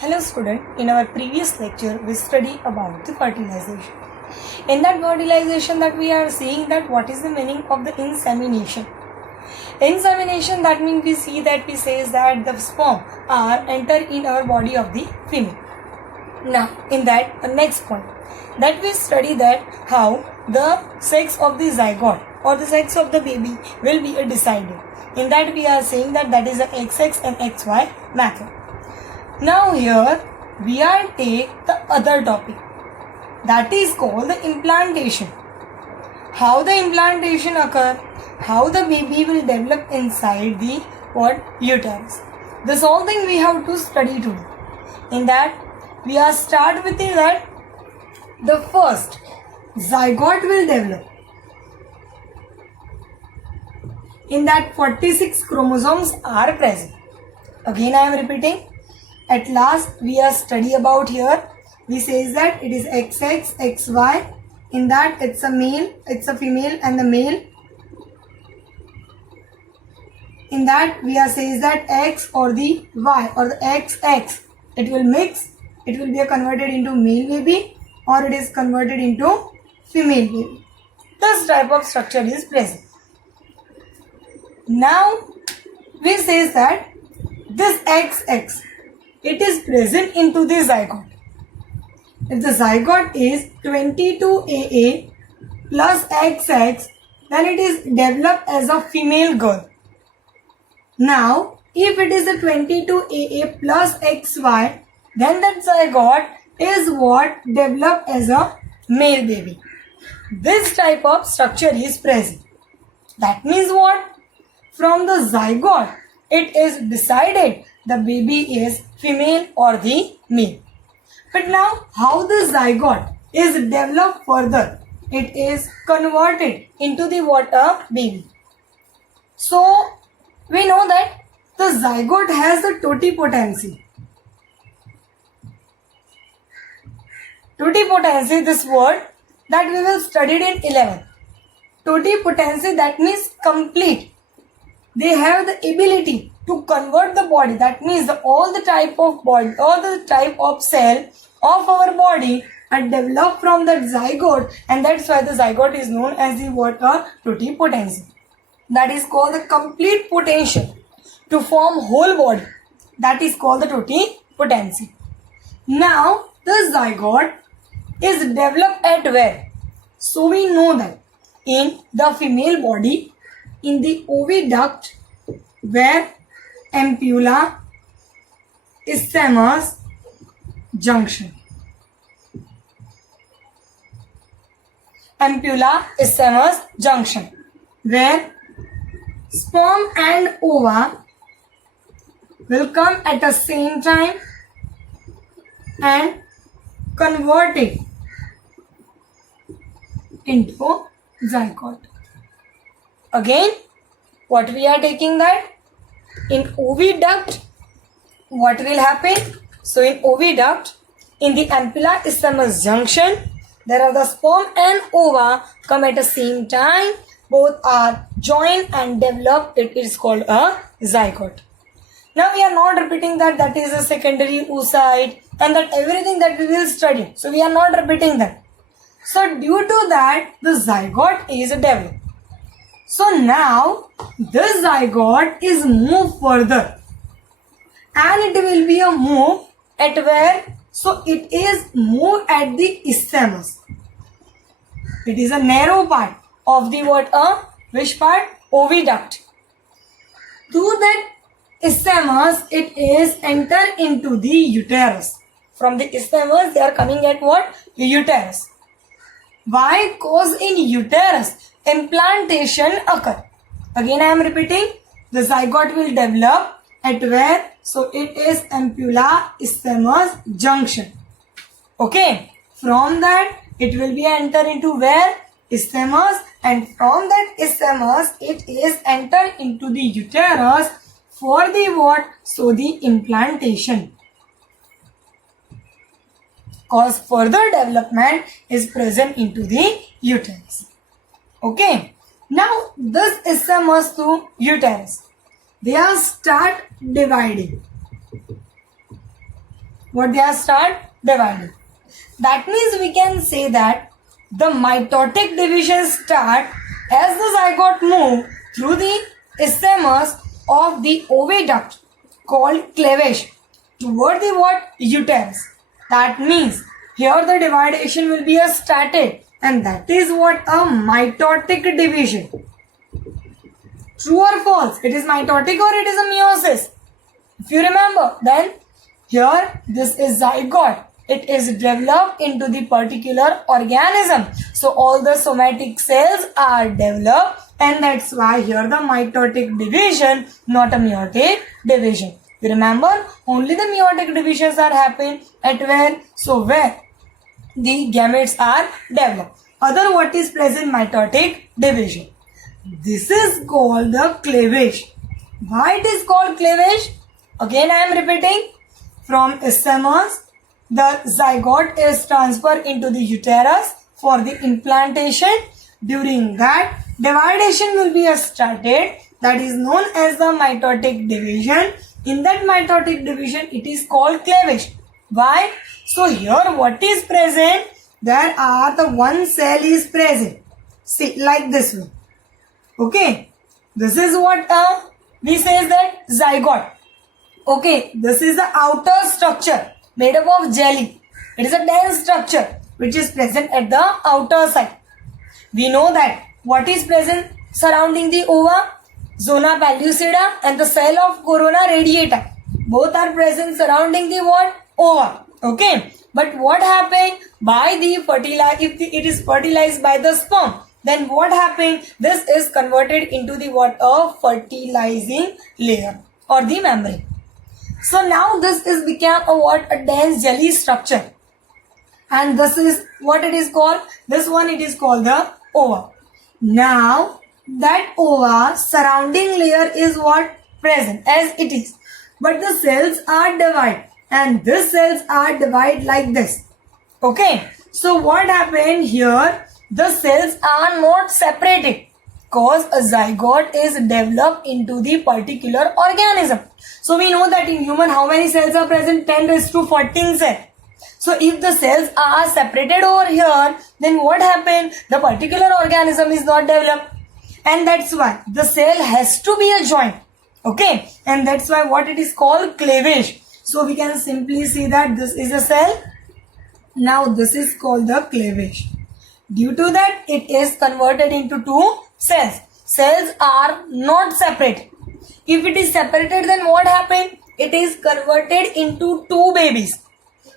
Hello student, in our previous lecture we study about the fertilization. In that fertilization that we are seeing that what is the meaning of the insemination. Insemination, that means we see that we says that the sperm are enter in our body of the female. Now in that the next point that we study that how the sex of the zygote or the sex of the baby will be decided. In that we are saying that is a XX and XY method. Now here we are take the other topic that is called the implantation. How the implantation occur, how the baby will develop inside the uterus. This whole thing we have to study today. In that we are start with that the first zygote will develop. In that 46 chromosomes are present. Again I am repeating. At last we are study about here. We says that it is XX, XY. In that it's a male, it's a female and the male. In that we are says that X or the Y or the XX. It will mix. It will be converted into male baby or it is converted into female baby. This type of structure is present. Now we says that this XX, it is present into the zygote. If the zygote is 22AA plus XX, then it is developed as a female girl. Now, if it is a 22AA plus XY, then that zygote is what developed as a male baby. This type of structure is present. That means what? From the zygote, it is decided the baby is female or the male. But now how the zygote is developed further? It is converted into the water baby. So we know that the zygote has the totipotency. Totipotency, this word that we will study in 11th. Totipotency, that means complete. They have the ability to convert the body. That means all the type of body, all the type of cell of our body are developed from that zygote, and that's why the zygote is known as the totipotency. That is called the complete potential to form whole body. That is called the totipotency. Now the zygote is developed at where? So we know that in the female body, in the oviduct, where ampulla isthmus junction. Ampulla isthmus junction, where sperm and ova will come at the same time and convert it into zygote. Again, what we are taking that? In oviduct, what will happen? So in oviduct, in the ampulla isthmus junction, there are the sperm and ova come at the same time. Both are joined and developed. It is called a zygote. Now we are not repeating that is a secondary oocyte and that everything that we will study. So we are not repeating that. So due to that, the zygote is developed. So now the zygote is moved further and it will be a move at where? So it is moved at the isthmus. It is a narrow part of the which part? Oviduct. Through that isthmus, it is enter into the uterus. From the isthmus, they are coming at what? Uterus. Why? Because in uterus, implantation occur. Again I am repeating, the zygote will develop at where? So it is ampulla isthmus junction. Okay. From that it will be enter into where? Isthmus, and from that isthmus it is enter into the uterus for the what? So the implantation. Cause further development is present into the uterus. Okay. Now this isthmus to uterus, they are start dividing. what they are start dividing. That means we can say that the mitotic division start as the zygote move through the isthmus of the oviduct called cleavage toward the what? Uterus. That means here the dividation will be a started, and that is what? A mitotic division. True or false? It is mitotic or it is a meiosis? If you remember, then here this is zygote. It is developed into the particular organism. So all the somatic cells are developed, and that's why here the mitotic division, not a meiotic division. You remember, only the meiotic divisions are happening at where? So where the gametes are developed. Other what is present? Mitotic division. This is called the cleavage. Why it is called cleavage? Again I am repeating. From isthmus, the zygote is transferred into the uterus for the implantation. During that, dividation will be started. That is known as the mitotic division. In that mitotic division, it is called cleavage. Why? So here what is present? There are the one cell is present. See, like this one. Okay. This is what we say that zygote. Okay. This is the outer structure made up of jelly. It is a dense structure which is present at the outer side. We know that what is present surrounding the ova? Zona pellucida and the cell of corona radiata. Both are present surrounding the what? Ova. Okay. But what happened by the if it is fertilized by the sperm, then what happened? This is converted into the what? A fertilizing layer or the membrane. So now this is become a what? A dense jelly structure. And this is what it is called? This one it is called the ova. Now that ova surrounding layer is what? Present as it is. But the cells are divided. And these cells are divided like this. Okay. So what happened here? The cells are not separated. Because a zygote is developed into the particular organism. So we know that in human how many cells are present? 10 raised to 14 cells. So if the cells are separated over here, then what happened? The particular organism is not developed. And that's why the cell has to be a joint. Okay. And that's why what it is called? Cleavage. So we can simply see that this is a cell. Now this is called the cleavage. Due to that, it is converted into two cells. Cells are not separate. If it is separated, then what happened? It is converted into two babies.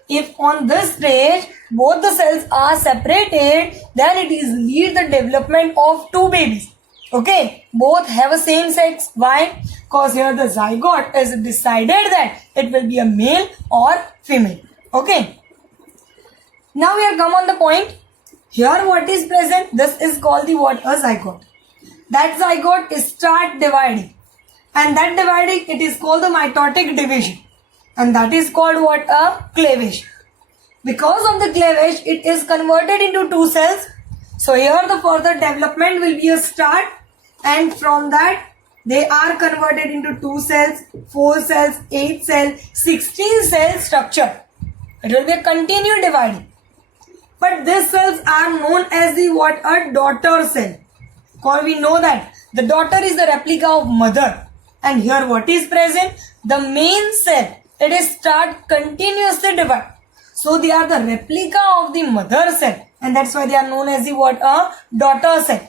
If on this stage, both the cells are separated, then it is lead the development of two babies. Okay, both have a same sex. Why? Because here the zygote is decided that it will be a male or female. Okay. Now we are come on the point. Here what is present? This is called the what? A zygote. That zygote is start dividing. And that dividing, it is called the mitotic division. And that is called what? A cleavage. Because of the cleavage, it is converted into two cells. So here the further development will be a start. And from that, they are converted into 2 cells, 4 cells, 8 cells, 16 cell structure. It will be a continued dividing. But these cells are known as the what? A daughter cell. Because we know that the daughter is the replica of mother. And here what is present? The main cell. It is start continuously divide. So they are the replica of the mother cell. And that's why they are known as the what? A daughter cell.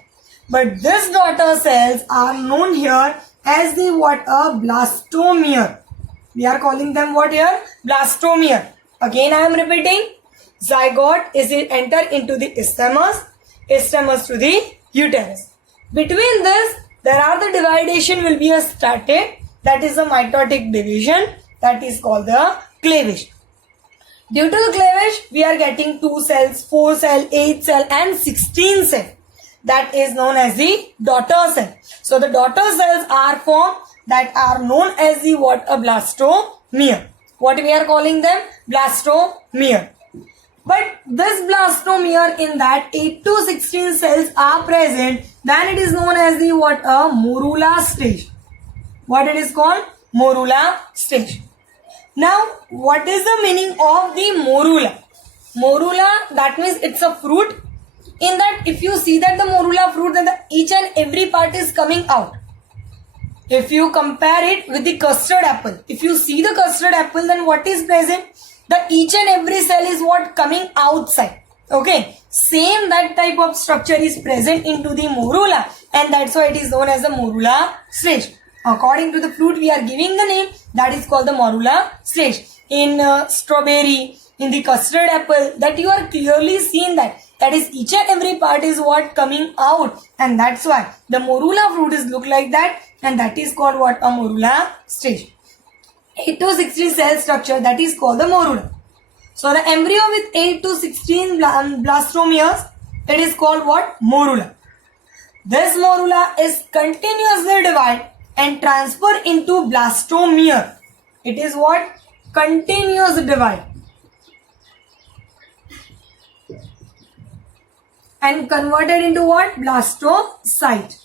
But these daughter cells are known here as the what? A blastomere. We are calling them what here? Blastomere. Again I am repeating. Zygote is enter into the isthmus. Isthmus to the uterus. Between this, there are the dividation will be a started. That is the mitotic division. That is called the cleavage. Due to the cleavage, we are getting 2 cells, 4 cell, 8 cell and 16 cell. That is known as the daughter cell. So the daughter cells are formed that are known as the what? A blastomere. What we are calling them? Blastomere. But this blastomere in that 8 to 16 cells are present, then it is known as the what? A morula stage. What it is called? Morula stage. Now, what is the meaning of the morula? Morula, that means it's a fruit. In that, if you see that the morula fruit, then each and every part is coming out. If you compare it with the custard apple, if you see the custard apple, then what is present? The each and every cell is what coming outside. Okay, same that type of structure is present into the morula, and that's why it is known as the morula stage. According to the fruit, we are giving the name that is called the morula stage. In strawberry, in the custard apple, that you are clearly seeing that is each and every part is what coming out, and that's why the morula fruit is look like that, and that is called what? A morula stage. 8 to 16 cell structure, that is called the morula. So the embryo with 8 to 16 blastomeres, it is called what? Morula. This morula is continuously divide and transfer into blastomere. It is what? Continuous divide and converted into what? Blastocyte.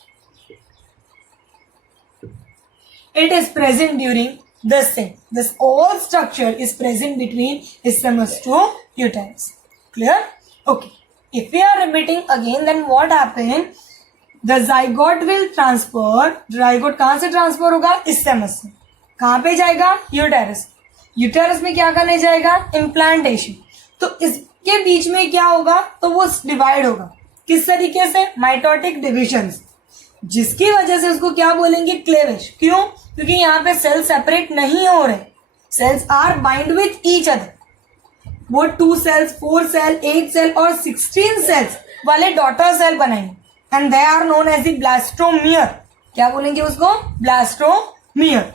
It is present during this thing. This whole structure is present between isthmus to uterus. Clear? Okay. If we are repeating again, then what happen? The zygote will transfer. Zygote कहाँ से transfer होगा? Isthmus से. कहाँ पे जाएगा? Uterus. Uterus में क्या करने जाएगा? इम्प्लांटेशन. तो इसके बीच में क्या होगा? तो वो डिवाइड होगा. किस तरीके से? माइटोटिक डिविजन, जिसकी वजह से उसको क्या बोलेंगे? क्लेवेज. क्यों? क्योंकि यहाँ पे सेल सेपरेट नहीं हो रहे. Cells are bind with each other. वो 2 सेल्स, 4 सेल, 8 सेल और 16 सेल्स वाले डॉटर सेल बनाएंगे, and they are known as the blastomere. क्या बोलेंगे उसको? Blastomere.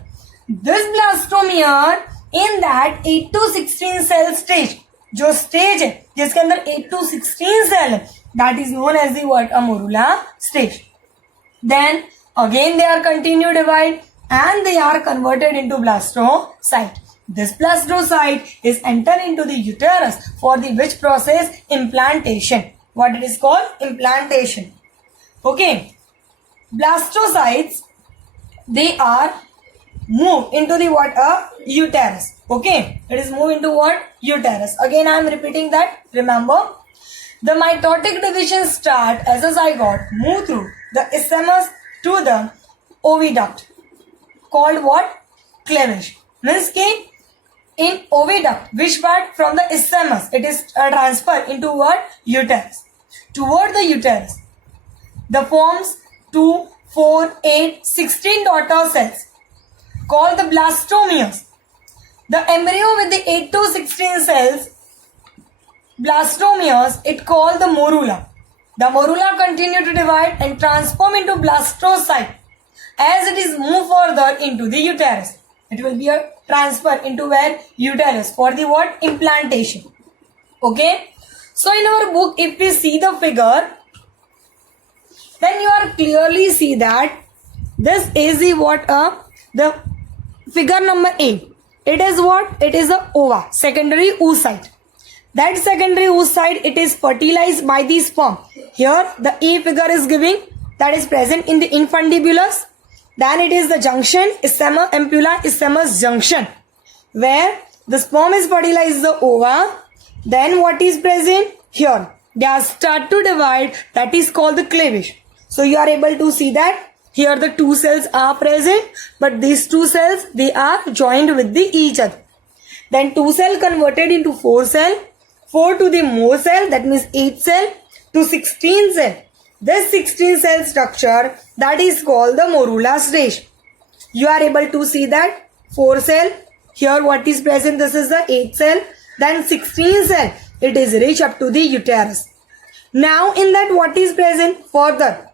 This blastomere in that 8 to 16 cell stage, जो स्टेज है जिसके अंदर 8 to 16 सेल है, that is known as the what? A morula stage. Then again they are continue divide and they are converted into blastocyte. This blastocyte is enter into the uterus for the which process? Implantation. What it is called? Implantation. Okay. Blastocytes, they are move into the what? Uterus. Okay. It is move into what? Uterus. Again I am repeating that. Remember. The mitotic division start as a zygote, move through the isthmus to the oviduct, called what? Cleavage. Means कि in oviduct, which part? From the isthmus, it is transferred into what? Uterus. Toward the uterus, the forms 2, 4, 8, 16 daughter cells, called the blastomeres. The embryo with the 8 to 16 cells, blastomeres, it called the morula. The morula continue to divide and transform into blastocyte as it is moved further into the uterus. It will be a transfer into where? Uterus for the what? Implantation. Okay. So in our book, if we see the figure, then you are clearly see that this is the what? The figure number 8. It is what? It is the ova, secondary oocyte. That secondary oocyte, it is fertilized by the sperm. Here the A figure is giving that is present in the infundibulus. Then it is the junction, isthmus, ampulla, isthmus junction, where the sperm is fertilized the ova. Then what is present? Here they are start to divide, that is called the cleavage. So you are able to see that here the 2 cells are present, but these 2 cells, they are joined with the each other. Then 2 cell converted into 4 cell. 4 to the more cell, that means 8 cell to 16 cell. This 16 cell structure, that is called the morula stage. You are able to see that 4 cell. Here what is present? This is the 8 cell. Then 16 cell. It is reach up to the uterus. Now in that what is present? Further,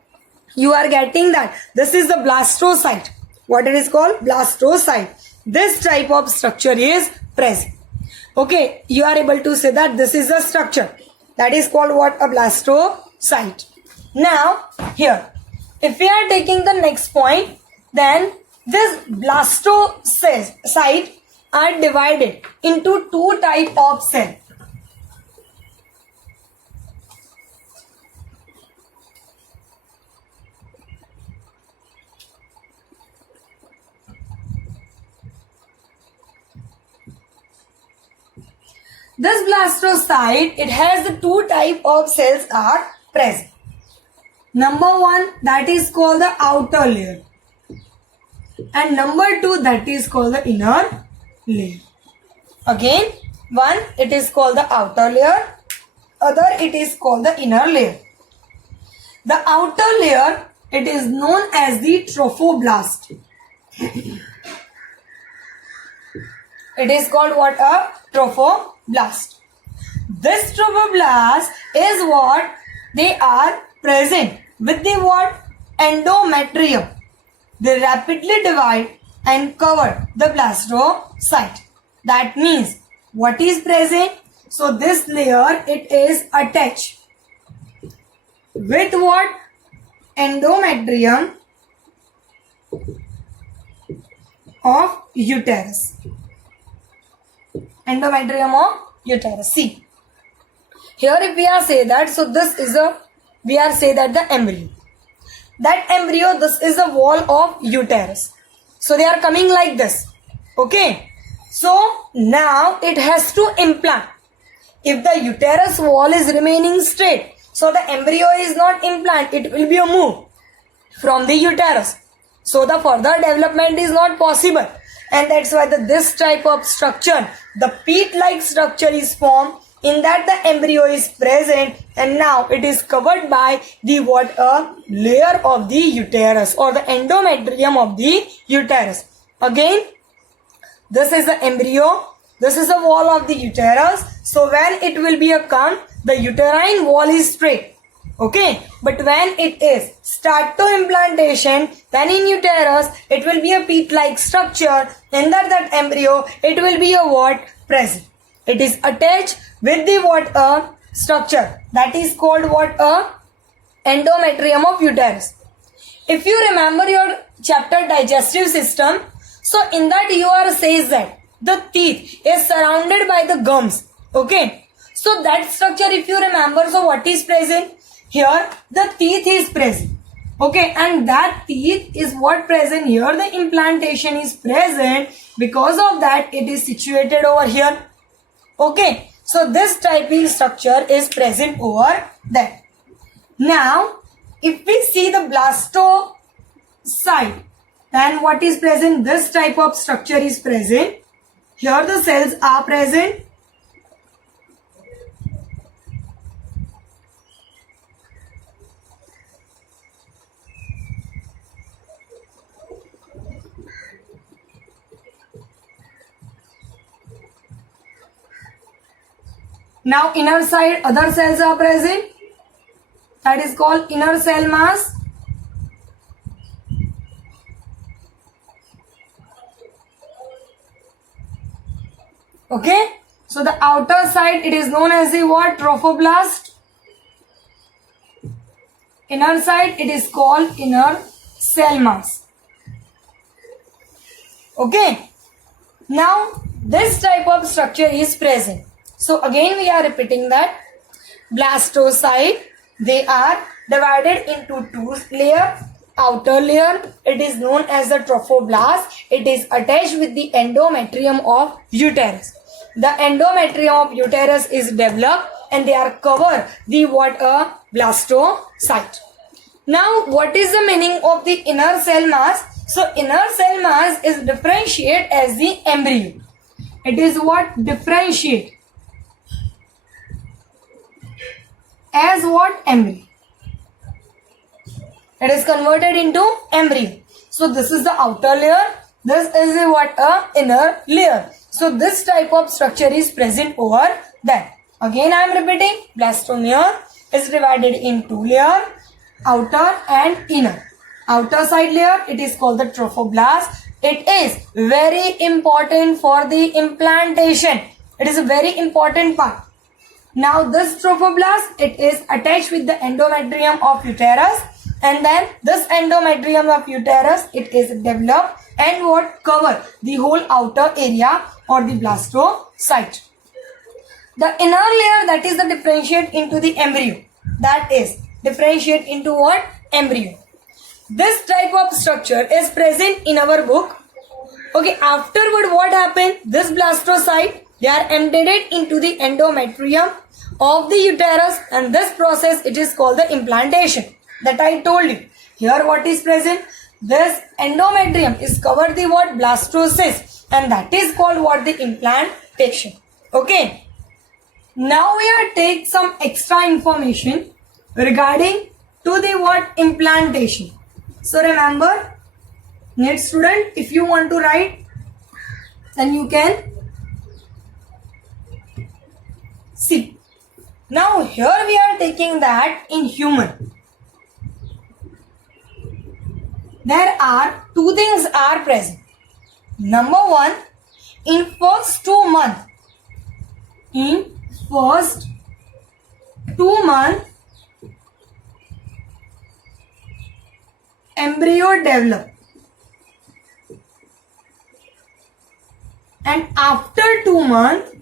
you are getting that this is the blastocyte. What it is called? Blastocyte. This type of structure is present. Okay, you are able to say that this is the structure. That is called what? A blastocyte. Now, here, if we are taking the next point, then this blastocyte are divided into 2 type of cell. this blastocyte, it has the two type of cells are present. Number one, that is called the outer layer, and number two, that is called the inner layer. Again, one, it is called the outer layer, other it is called the inner layer. The outer layer, it is known as the trophoblast. It is called what? A trophoblast. This trophoblast is what? They are present with the what? Endometrium. They rapidly divide and cover the blastocyte. That means what is present? So this layer, it is attached with what? Endometrium of uterus. Endometrium of uterus. See, here if we are say that, so this is a, we are say that the embryo. That embryo, this is the wall of uterus. So they are coming like this. Okay. So now it has to implant. If the uterus wall is remaining straight, so the embryo is not implant, it will be a move from the uterus. So the further development is not possible. And that's why this type of structure, the peat-like structure is formed, in that the embryo is present, and now it is covered by the what? A layer of the uterus, or the endometrium of the uterus. Again, this is the embryo, this is the wall of the uterus. So when it will be a come, the uterine wall is straight. Okay, but when it is start to implantation, then in uterus it will be a peat-like structure. In that embryo, it will be a what? Present. It is attached with the what? A structure that is called what? A endometrium of uterus. If you remember your chapter digestive system, so in that you are says that the teeth is surrounded by the gums. Okay, so that structure if you remember, so what is present? Here the teeth is present. Okay, and that teeth is what present here? The implantation is present. Because of that, it is situated over here. Okay, so this type of structure is present over there. Now, if we see the blastocyte, then what is present? This type of structure is present. Here the cells are present. Now inner side, other cells are present. That is called inner cell mass. Okay. So the outer side, it is known as the what? Trophoblast. Inner side, it is called inner cell mass. Okay. Now this type of structure is present. So again we are repeating that blastocyte, they are divided into two layers. Outer layer, it is known as the trophoblast. It is attached with the endometrium of uterus. The endometrium of uterus is developed and they are covered the what? A blastocyte. Now what is the meaning of the inner cell mass? So inner cell mass is differentiate as the embryo. It is what? Differentiate as what? Embryo. It is converted into embryo. So this is the outer layer. This is the what? A inner layer. So this type of structure is present over there. Again I am repeating, blastomere is divided in two layers, outer and inner. Outer side layer, it is called the trophoblast. It is very important for the implantation. It is a very important part. Now this trophoblast, it is attached with the endometrium of uterus, and then this endometrium of uterus, it is developed and what? Cover the whole outer area or the blastocyte. The inner layer, that is the differentiate into the embryo. That is differentiate into what? Embryo. This type of structure is present in our book. Okay, afterward what happened? This blastocyte, They are embedded into the endometrium of the uterus, and this process it is called the implantation. That I told you. Here what is present? This endometrium is covered the what? Blastocyst, and that is called what? The implantation. Okay. Now we are take some extra information regarding to the what? Implantation. So remember, next student, if you want to write, then you can see. Now here we are taking that in human. There are two things are present. Number one, in first 2 months, embryo develop, and after 2 months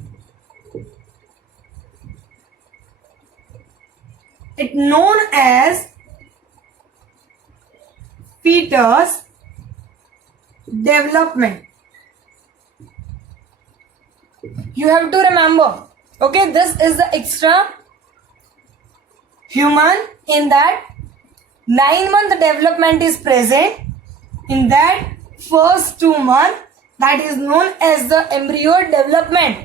it known as fetus development. You have to remember, okay, this is the extra human. In that 9-month development is present. In that first 2 months, that is known as the embryo development,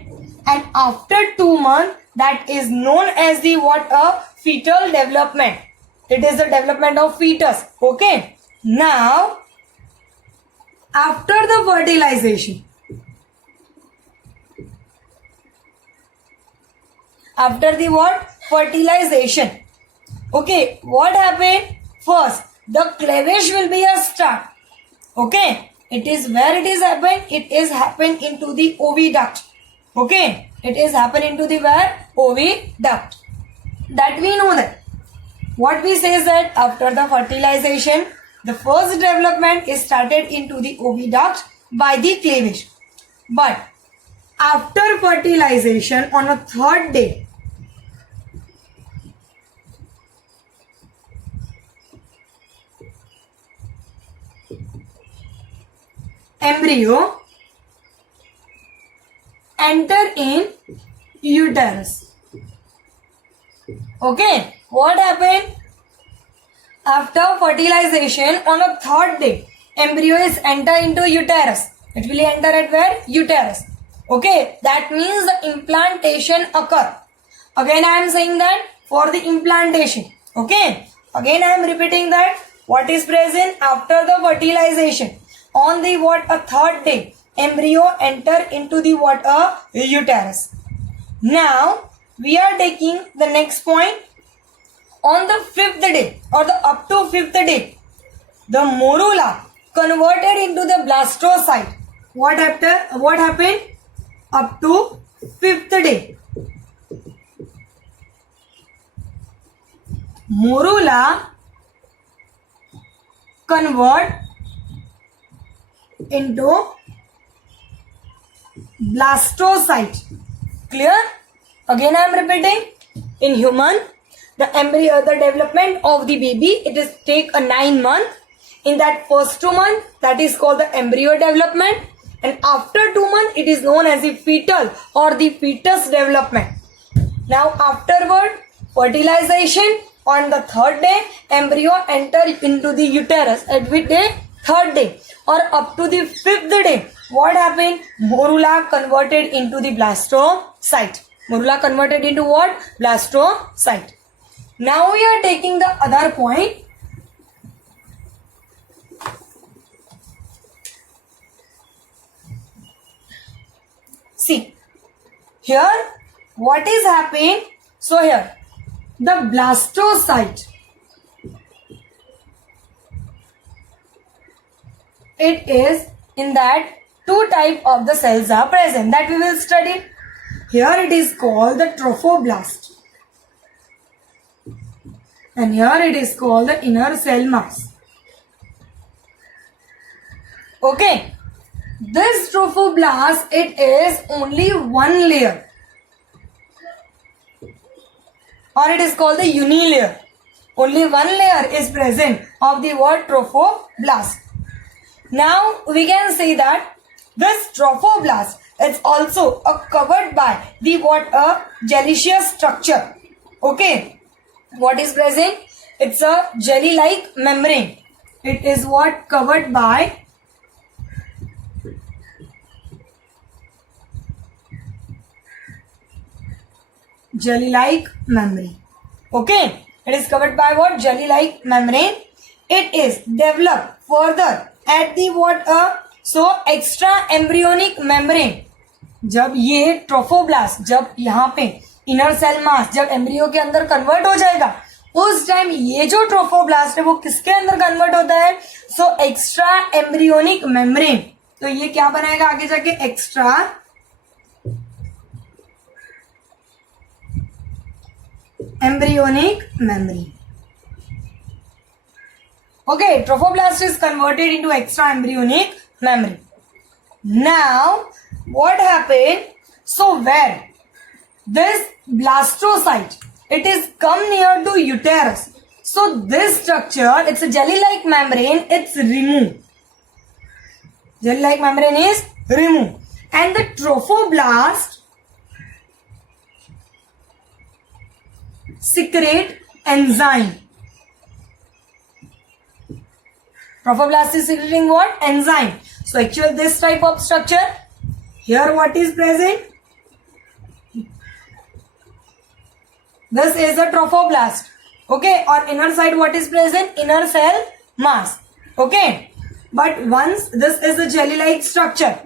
and after 2 months that is known as the what? A fetal development. It is the development of fetus. Okay. Now after the fertilization, after the what? Fertilization. Okay, what happened? First, the cleavage will be a start. Okay, it is where it is happened? It is happened into the oviduct. Okay, it is happened into the where? Oviduct. That we know that. What we say is that after the fertilization, the first development is started into the oviduct by the cleavage. But after fertilization on a 3rd day, embryo enter in uterus. Okay, what happened? After fertilization on a 3rd day, embryo is enter into uterus. It will enter at where? Uterus. Okay, that means the implantation occur. Again I am saying that for the implantation. Okay, again I am repeating that what is present after the fertilization. On the what? A 3rd day, embryo enter into the what? A uterus. Now we are taking the next point. On the 5th day or the up to 5th day, the morula converted into the blastocyte. What happened? Up to 5th day, morula convert into blastocyte. Clear? Again I am repeating. In human, the embryo, the development of the baby, it is take a 9 months. In that first 2 months, that is called the embryo development, and after 2 months, it is known as the fetal or the fetus development. Now afterward, fertilization on the 3rd day, embryo enter into the uterus. At which day? 3rd day or up to the 5th day. What happened? Morula converted into the blastocyte. Morula converted into what? Blastocyte. Now we are taking the other point. See, here what is happening? So here, the blastocyte, it is in that 2 type of the cells are present that we will study. Here it is called the trophoblast, and here it is called the inner cell mass. Okay, this trophoblast, it is only one layer, or it is called the unilayer. Only one layer is present of the word trophoblast. Now we can say that this trophoblast it's also covered by the what a jelly-like structure. Okay, what is present? It's a jelly-like membrane. It is what covered by jelly-like membrane. Okay, it is covered by what? Jelly-like membrane. It is developed further at the what a so extra embryonic membrane. जब ये trophoblast जब यहाँ पे inner cell mass जब embryo के अंदर convert हो जाएगा उस टाइम ये जो ट्रोफोब्लास्ट है वो किसके अंदर कन्वर्ट होता है? So extra embryonic membrane. तो ये क्या बनाएगा आगे जाके? Extra embryonic membrane. Okay, trophoblast is converted into extra embryonic membrane. Now, what happened? So, where this blastocyte, it is come near to uterus. So, this structure, it's a jelly-like membrane, it's removed. Jelly-like membrane is removed. And the trophoblast secrete enzyme. Trophoblast is secreting what? Enzyme. So actually this type of structure, here what is present? This is a trophoblast. Okay, or inner side what is present? Inner cell mass. Okay, but once this is a jelly-like structure,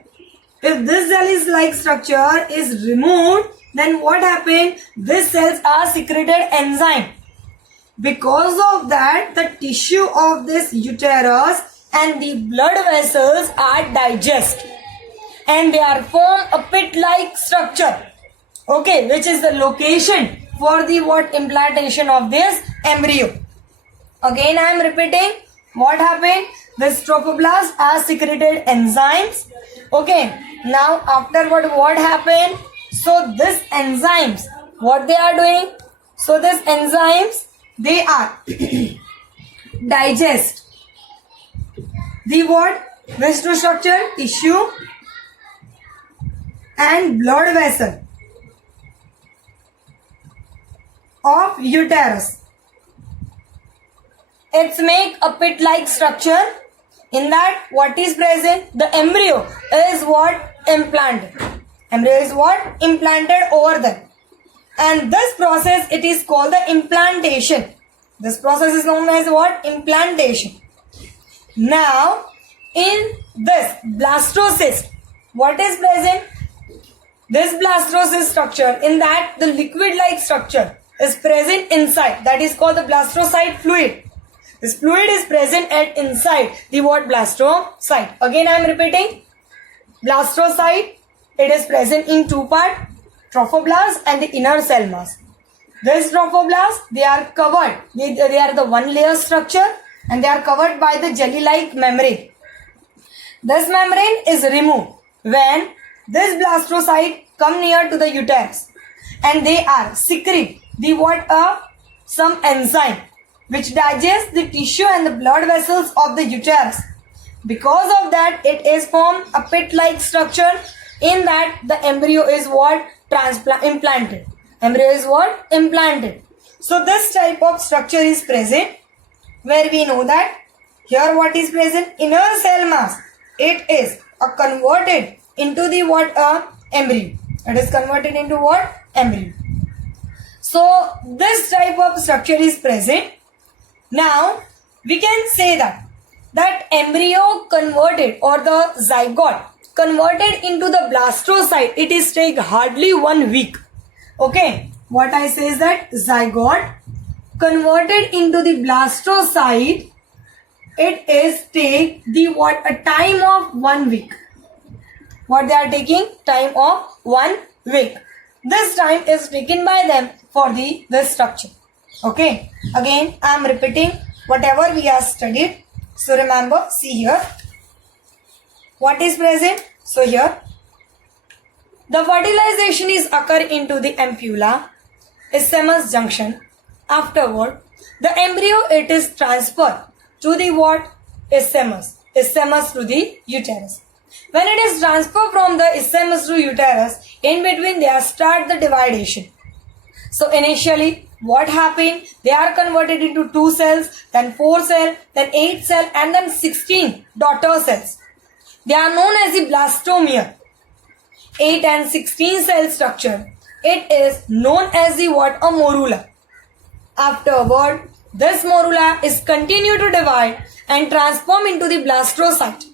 if this jelly-like structure is removed, then what happened? These cells are secreted enzyme. Because of that, the tissue of this uterus and the blood vessels are digest and they are form a pit-like structure. Okay, which is the location for the what implantation of this embryo. Again, I am repeating what happened. This trophoblast are secreted enzymes. Okay, now afterward what happened? So this enzymes, what they are doing? So this enzymes, they are digest the what? Which two structure? Tissue and blood vessel of uterus. It's make a pit-like structure. In that, what is present? The embryo is what? Implanted. Embryo is what? Implanted over there. And this process, it is called the implantation. This process is known as what? Implantation. Now, in this blastocyst, what is present? This blastocyst structure, in that the liquid-like structure is present inside. That is called the blastocyte fluid. This fluid is present at inside the what? Blastocyte. Again, I am repeating. Blastocyte, it is present in two parts, trophoblast and the inner cell mass. This trophoblast, they are covered. They are the one layer structure and they are covered by the jelly-like membrane. This membrane is removed when this blastocyte come near to the uterus and they are secrete the what? Some enzyme which digests the tissue and the blood vessels of the uterus. Because of that, it is formed a pit-like structure. In that, the embryo is what? Implanted. Embryo is what? Implanted. So this type of structure is present where we know that here what is present? Inner cell mass. It is converted into the what? Embryo. It is converted into what? Embryo. So this type of structure is present. Now we can say that embryo converted or the zygote converted into the blastocyte, it is take hardly 1 week. Okay, what I say is that zygote converted into the blastocyte, it is take the what? A time of 1 week. What they are taking? Time of 1 week. This time is taken by them for this structure. Okay, again I am repeating whatever we have studied. So remember, see here. What is present? So here, the fertilization is occur into the ampulla, isthmus junction. Afterward, the embryo, it is transferred to the what? Isthmus to the uterus. When it is transferred from the isthmus to uterus, in between they are start the dividation. So initially, what happened? They are converted into 2 cells, then 4 cells, then 8 cells, and then 16 daughter cells. They are known as the blastomere. 8 and 16 cell structure. It is known as the what? A morula. Afterward, this morula is continue to divide and transform into the blastocyte.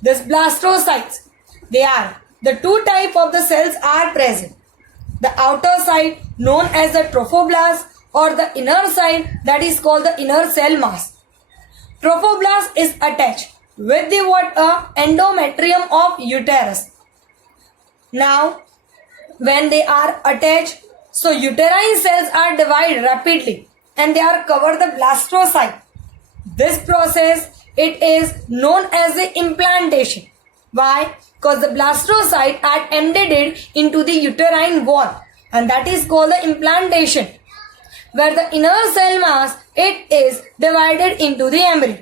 This blastocytes, they are the 2 type of the cells are present. The outer side known as the trophoblast or the inner side that is called the inner cell mass. Trophoblast is attached with the what? Endometrium of uterus. Now, when they are attached, so uterine cells are divided rapidly and they are covered the blastocyte. This process, it is known as the implantation. Why? Because the blastocyte are embedded into the uterine wall, and that is called the implantation, where the inner cell mass, it is divided into the embryo.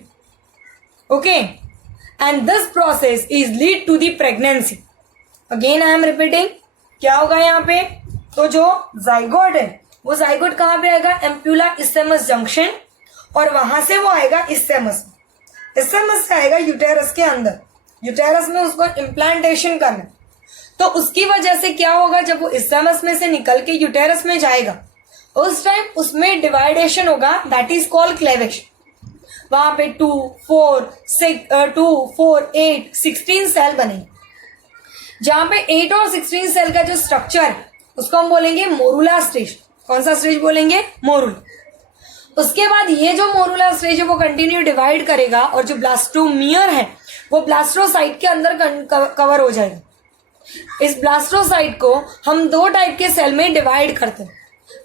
Okay, and this process is lead to the pregnancy. Again I am repeating, क्या होगा यहाँ पे? तो जो zygote है वो zygote कहाँ पे आएगा? एम्प्यूला इस्थेमस जंक्शन, और वहां से वो आएगा इस्थेमस से आएगा यूटेरस के अंदर. यूटेरस में उसको इम्प्लांटेशन करना. तो उसकी वजह से क्या होगा? जब वो इस्थेमस में से निकल के यूटेरस में जाएगा, उस टाइम उसमें डिवाइडेशन होगा, दैट इज कॉल्ड क्लेवेज. वहां पे 2, 4, 8, 16 सेल बनेंगे. जहां पे 8 और 16 सेल का जो स्ट्रक्चर है उसको हम बोलेंगे मोरुला स्टेज. कौन सा स्टेज बोलेंगे? मोरुला. उसके बाद ये जो मोरुला स्टेज है वो कंटिन्यू डिवाइड करेगा, और जो ब्लास्टोमियर है वो ब्लास्टोसाइट के अंदर कवर हो जाएगा. इस ब्लास्टोसाइट को हम 2 टाइप के सेल में डिवाइड करते हैं.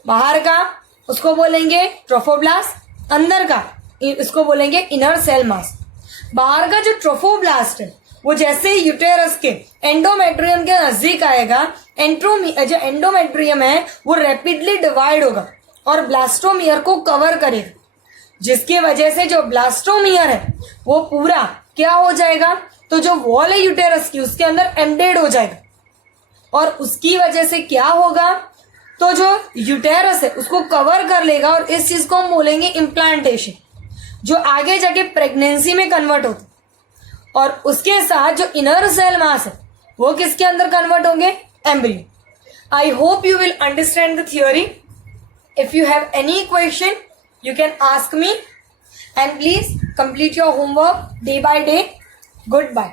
बाहर का उसको बोलेंगे ट्रोफोब्लास्ट, अंदर का इसको बोलेंगे इनर सेल मास. बाहर का जो ट्रोफोब्लास्ट है वो जैसे ही यूटेरस के एंडोमेट्रियम के नजदीक आएगा, जो एंडोमेट्रियम है वो रैपिडली डिवाइड होगा और ब्लास्टोमियर को कवर करेगा, जिसकी वजह से जो ब्लास्टोमियर है वो पूरा क्या हो जाएगा? तो जो वॉल है यूटेरस की उसके अंदर एम्बेड हो जाएगा, और उसकी वजह से क्या होगा? तो जो यूटेरस है उसको कवर कर लेगा, और इस चीज को हम बोलेंगे इम्प्लांटेशन, जो आगे जाके प्रेगनेंसी में कन्वर्ट होता है. और उसके साथ जो इनर सेल मास है वो किसके अंदर कन्वर्ट होंगे? Embryo. I hope you will understand the theory. If you have any question you can ask me, and please complete your homework day by day. Goodbye.